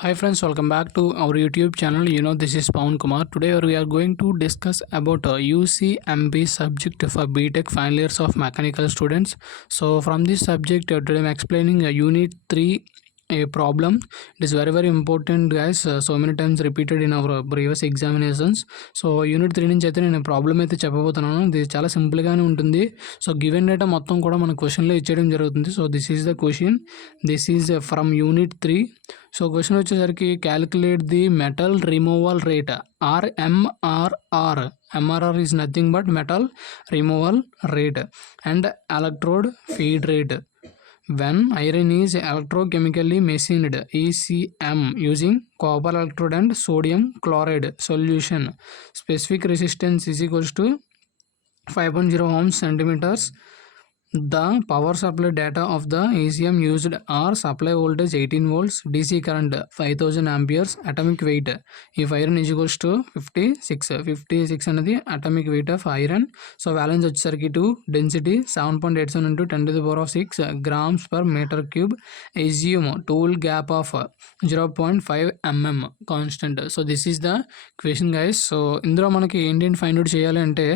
Hi friends, welcome back to our YouTube channel. This is Pawan Kumar. Today we are going to discuss about UCMP subject for BTech final years of mechanical students. So from this subject, today I'm explaining Unit 3 a problem. It is very important guys. So many times repeated in our previous examinations. So unit 3 నుంచి అయితే నేను ప్రాబ్లం అయితే చెప్పబోతున్నాను. ఇది చాలా సింపుల్గానే ఉంటుంది. So given data మొత్తం కూడా మన క్వశ్చన్లో ఇచ్చేయడం జరుగుతుంది. So this is the question. This is from unit 3. So question వచ్చేసరికి calculate the metal removal rate MRR. MRR is nothing but metal removal rate and electrode feed rate when iron is electrochemically machined ECM using copper electrode and sodium chloride solution. Specific resistance is equals to 5.0 ohms centimeters. The power supply data of the ECM used are supply voltage 18 volts, DC current 5000 amperes, atomic weight. If iron is equals to 56 అనేది atomic weight of iron. So valence వచ్చేసరికి 2, density 7.87 into 10 to the power of 6 grams per meter cube. Assume tool gap of 0.5 mm constant. So this is the question guys. So ఇందులో మనకి ఏంటంటే find out చేయాలి అంటే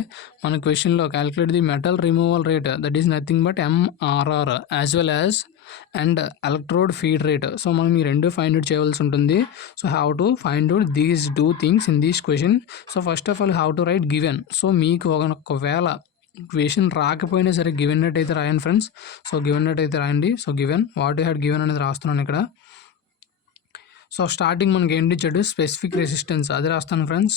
మన క్వశ్చన్లో calculate the metal removal rate, that is nothing but MRR as well as and electrode feed rate. So మనం ఈ రెండు ఫైండ్ అవుట్ చేయవలసి ఉంటుంది. So have to find out these two things in this question. So first of all have to right given. So మీకు ఒకవేళ క్వశ్చన్ రాకపోయినా సరే given date అయితే రాయండి ఫ్రెండ్స్. సో గివెన్ డేట్ అయితే రాయండి. So given what you had given అనేది రాస్తున్నాను ఇక్కడ. సో స్టార్టింగ్ మనకి ఏంటి ఇచ్చాడు, స్పెసిఫిక్ రెసిస్టెన్స్, అది రాస్తాను ఫ్రెండ్స్.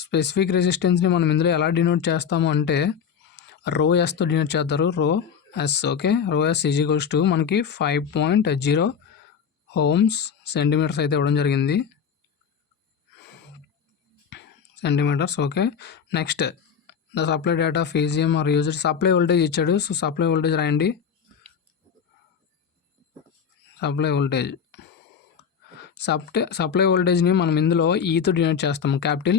స్పెసిఫిక్ రెసిస్టెన్స్ని మనం ఇందులో ఎలా డినోట్ చేస్తాము అంటే రో ఎస్తో డినోట్ చేస్తారు. Rho S. Okay, rho S is equals to మనకి 5.0 ఓమ్స్ సెంటీమీటర్స్ అయితే ఇవ్వడం జరిగింది. Centimetres. Okay, next the supply data of EGM are used. Supply voltage ఇచ్చాడు. సో సప్లై వోల్టేజ్ రాయండి. సప్లై వోల్టేజ్ని మనం ఇందులో ఈతో డినోట్ చేస్తాము, capital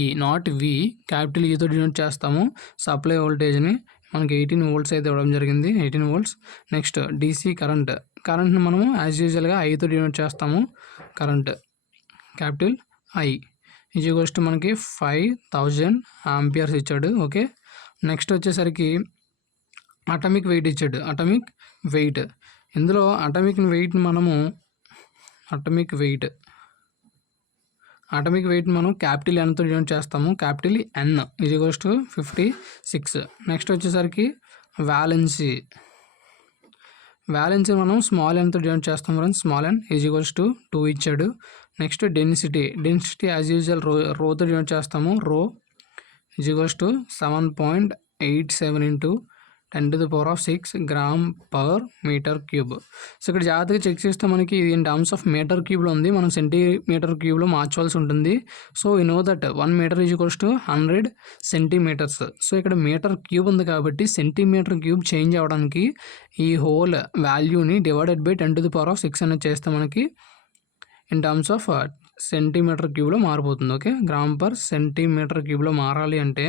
E, not V, capital ఈతో డినోట్ చేస్తాము. సప్లై వోల్టేజ్ని మనకి 18 volts అయితే ఇవ్వడం జరిగింది, 18 volts. నెక్స్ట్ డీసీ కరెంట్ని మనము యాజ్ యూజువల్గా ఐతో డినోట్ చేస్తాము. Current capital I is equals to మనకి 5000 ఆంపియర్స్ ఇచ్చాడు. ఓకే, నెక్స్ట్ వచ్చేసరికి అటామిక్ వెయిట్ ఇచ్చాడు. అటామిక్ వెయిట్ని మనం క్యాపిటల్ ఎన్తో డినోట్ చేస్తాము. Capital N is equals to 56. Next వచ్చేసరికి వ్యాలెన్సీ మనం స్మాల్ ఎన్తో డినోట్ చేస్తాం friends. Small N is equals to 2 ఇచ్చాడు. నెక్స్ట్ డెన్సిటీ యాజ్ యూజువల్ రోతో డినోట్ చేస్తాము. Rho is equals to 7.87 into 10 to the power of 6 gram per meter cube. So ఇక్కడ జాగ్రత్తగా చెక్ చేస్తే మనకి ఇది ఇన్ టర్మ్స్ ఆఫ్ మీటర్ క్యూబ్లో ఉంది, మనం సెంటీమీటర్ క్యూబ్లో మార్చవలసి ఉంటుంది. So you know that 1 meter is equals to 100 centimeters. So ఇక్కడ మీటర్ క్యూబ్ ఉంది కాబట్టి సెంటీమీటర్ క్యూబ్ చేంజ్ అవ్వడానికి ఈ హోల్ వాల్యూని divided by 10 to the power of 6 అనేది చేస్తే మనకి ఇన్ టర్మ్స్ ఆఫ్ సెంటీమీటర్ క్యూబ్లో మారిపోతుంది. ఓకే, గ్రామ్ పర్ సెంటీమీటర్ క్యూబ్లో మారాలి అంటే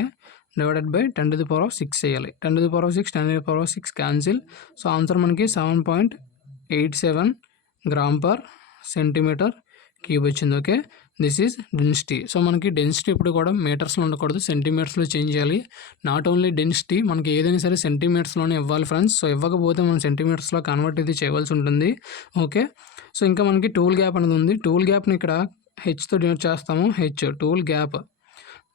divided by 10 to the power of 6 చేయాలి. 10 to the power of 6, 10 to the power of 6 cancel. So answer మనకి 7.87 గ్రామ్ పర్ సెంటీమీటర్ క్యూబ్ వచ్చింది. Okay, this is density. So మనకి డెన్సిటీ ఇప్పుడు కూడా మీటర్స్లో ఉండకూడదు, సెంటీమీటర్స్లో చేంజ్ చేయాలి. నాట్ ఓన్లీ డెన్సిటీ, మనకి ఏదైనా సరే సెంటీమీటర్స్లోనే ఇవ్వాలి ఫ్రెండ్స్. సో ఇవ్వకపోతే మనం సెంటీమీటర్స్లో కన్వర్ట్ అయితే చేయవలసి ఉంటుంది. ఓకే, సో ఇంకా మనకి టూల్ గ్యాప్ అనేది ఉంది. టూల్ గ్యాప్ని ఇక్కడ హెచ్తో డినోట్ చేస్తాము. H, tool gap,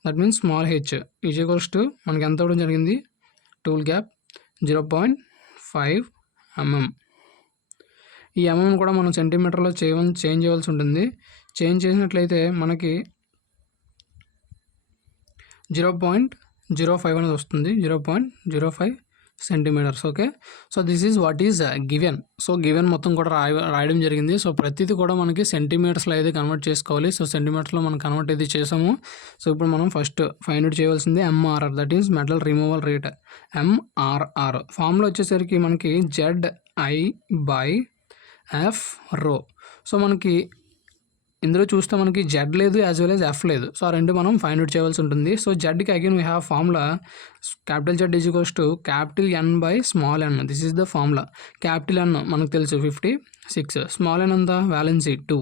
that means small H is equals to మనకి ఎంత అవ్వడం జరిగింది, టూల్ గ్యాప్ 0.5 mm. ఈ ఎంఎం కూడా మనం సెంటీమీటర్లో చేంజ్ చేయవలసి ఉంటుంది. చేంజ్ చేసినట్లయితే మనకి 0.05 అనేది వస్తుంది, 0.05 centimetres. Okay, so this is what is given. So given మొత్తం కూడా రాయడం జరిగింది. సో ప్రతిదీ కూడా మనకి సెంటీమీటర్స్లో అయితే కన్వర్ట్ చేసుకోవాలి. సో సెంటీమీటర్స్లో మనం కన్వర్ట్ అయితే చేసాము. సో ఇప్పుడు మనం ఫస్ట్ ఫైండ్ అవుట్ చేయవలసింది MRR, that is metal removal rate. MRR formula వచ్చేసరికి మనకి ZI/F రో. సో మనకి ఇందులో చూస్తే మనకి జెడ్ లేదు యాజ్ వెల్ యాజ్ ఎఫ్ లేదు. సో ఆ రెండు మనం ఫైండ్ అవుట్ చేయవలసి ఉంటుంది. సో జెడ్కి again we have formula capital Z is equals to capital N by small N. This is the formula. Capital N మనకు తెలుసు 56, స్మాల్ ఎన్ అంతా వ్యాలెన్సీ 2.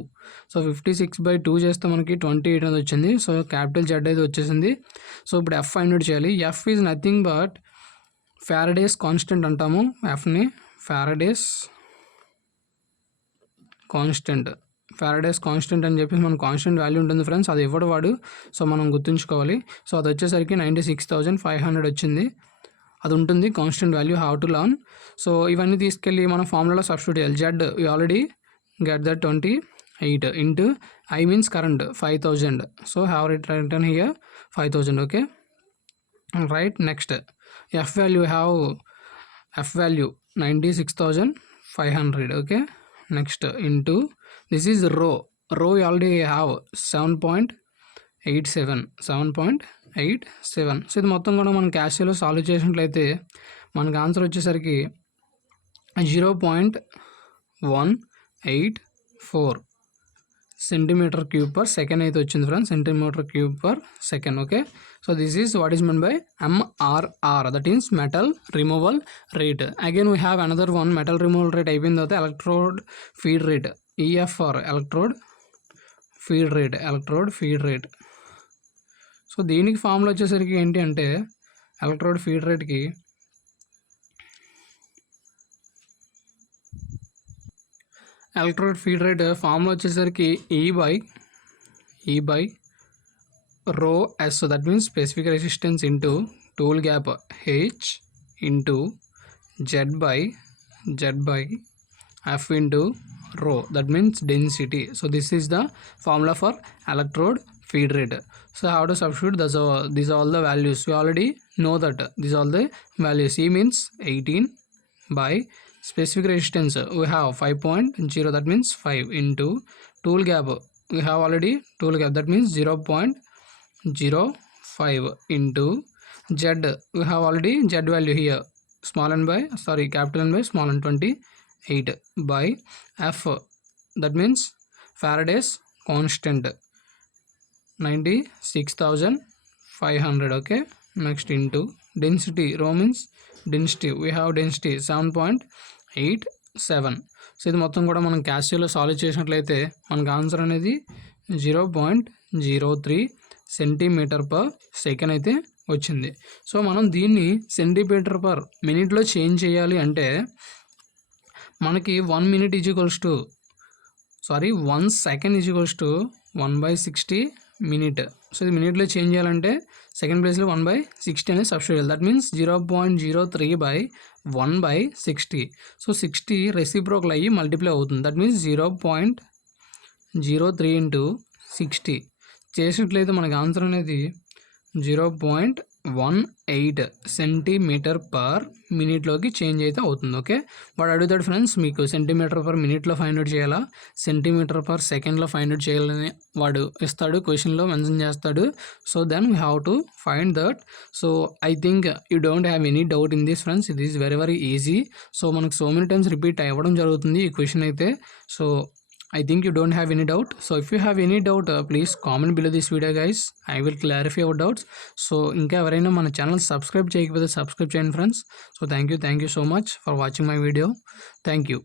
సో 56/2 చేస్తే మనకి 28 అనేది వచ్చింది. సో క్యాపిటల్ జెడ్ అయితే వచ్చేసింది. సో ఇప్పుడు ఎఫ్ ఫైండ్ అవుట్ చేయాలి. F is nothing but Faraday's constant అంటాము. ఎఫ్ని ఫారడేస్ కాన్స్టెంట్ అని చెప్పేసి మన కాన్స్టెంట్ వాల్యూ ఉంటుంది ఫ్రెండ్స్. అది ఇవ్వడు వాడు. సో మనం గుర్తుంచుకోవాలి. సో అది వచ్చేసరికి 96,500 వచ్చింది. అది ఉంటుంది constant value. How to learn. So ఇవన్నీ తీసుకెళ్ళి మనం ఫార్ములాలో సబ్స్టిట్యూట్ చేయాలి. Z you already get that 28 into I means current 5,000. So have return here 5,000. Okay right. Next F value 96,500. Okay next into this is రో you already have 7.87. సో ఇది మొత్తం కూడా మనం క్యాష్లో సాల్వ్ చేసినట్లయితే మనకు ఆన్సర్ వచ్చేసరికి 0.184 సెంటీమీటర్ క్యూబ్ పర్ సెకండ్ అయితే వచ్చింది friends. Centimetre cube per second. Okay so this is what is meant by MRR, that means metal removal rate. Again we have another one. Metal removal rate అయిపోయిన తర్వాత electrode feed rate, EFR, electrode feed rate. So దీనికి formula వచ్చేసరికి ఏంటి అంటే electrode feed రేట్కి formula వచ్చేసరికి E by rho S. So that means specific resistance into tool gap H into Z by F into rho. That means density. So this is the formula for electrode feed rate. So how to substitute? These are all the values. We already know that these are all the values. E means 18 by specific resistance we have 5.0, that means 5 into tool gap we have already tool gap, that means 0.05 into Z we have already Z value here capital N by small n 28 by F, that means Faraday's constant 96,500. okay next into density. Rho means density. We have density 7.87. సో ఇది మొత్తం కూడా మనం క్యాషియోలో సాల్వ్ చేసినట్లయితే మనకు ఆన్సర్ అనేది 0.03 centimeter per second అయితే వచ్చింది. సో మనం దీన్ని సెంటీమీటర్ పర్ మినిట్లో చేంజ్ చేయాలి అంటే మనకి 1 second is equals to 1/60 minute. So ఇది మినిట్లో చేంజ్ చేయాలంటే సెకండ్ ప్లేస్లో 1/60 అనేది సబ్స్టిట్యూట్ చేయాలి. That means 0.03/1/60. సో 60 రెసిప్రోకల్ అయ్యి మల్టిప్లై అవుతుంది. దట్ మీన్స్ 0.03 ఇంటూ 60 చేసినట్లయితే మనకి ఆన్సర్ అనేది 0.18 సెంటీమీటర్ పర్ మినిట్లోకి చేంజ్ అయితే అవుతుంది. ఓకే వాడు అడుగుతాడు ఫ్రెండ్స్ మీకు సెంటీమీటర్ పర్ మినిట్లో ఫైండ్ అవుట్ చేయాలా, సెంటీమీటర్ పర్ సెకండ్లో ఫైండ్ అవుట్ చేయాలని వాడు ఇస్తాడు, క్వశ్చన్లో మెన్షన్ చేస్తాడు. So then we have to find that. So I think you don't have any doubt in this friends. It is very easy. So మనకు so many times repeat అవ్వడం జరుగుతుంది ఈ క్వశ్చన్ అయితే. So I think you don't have any doubt. So if you have any doubt, please comment below this video guys. I will clarify your doubts. So ఇంకా ఎవరైనా మన channel subscribe చేయకపోతే సబ్స్క్రైబ్ చేయండి friends. So thank you so much for watching my video. Thank you.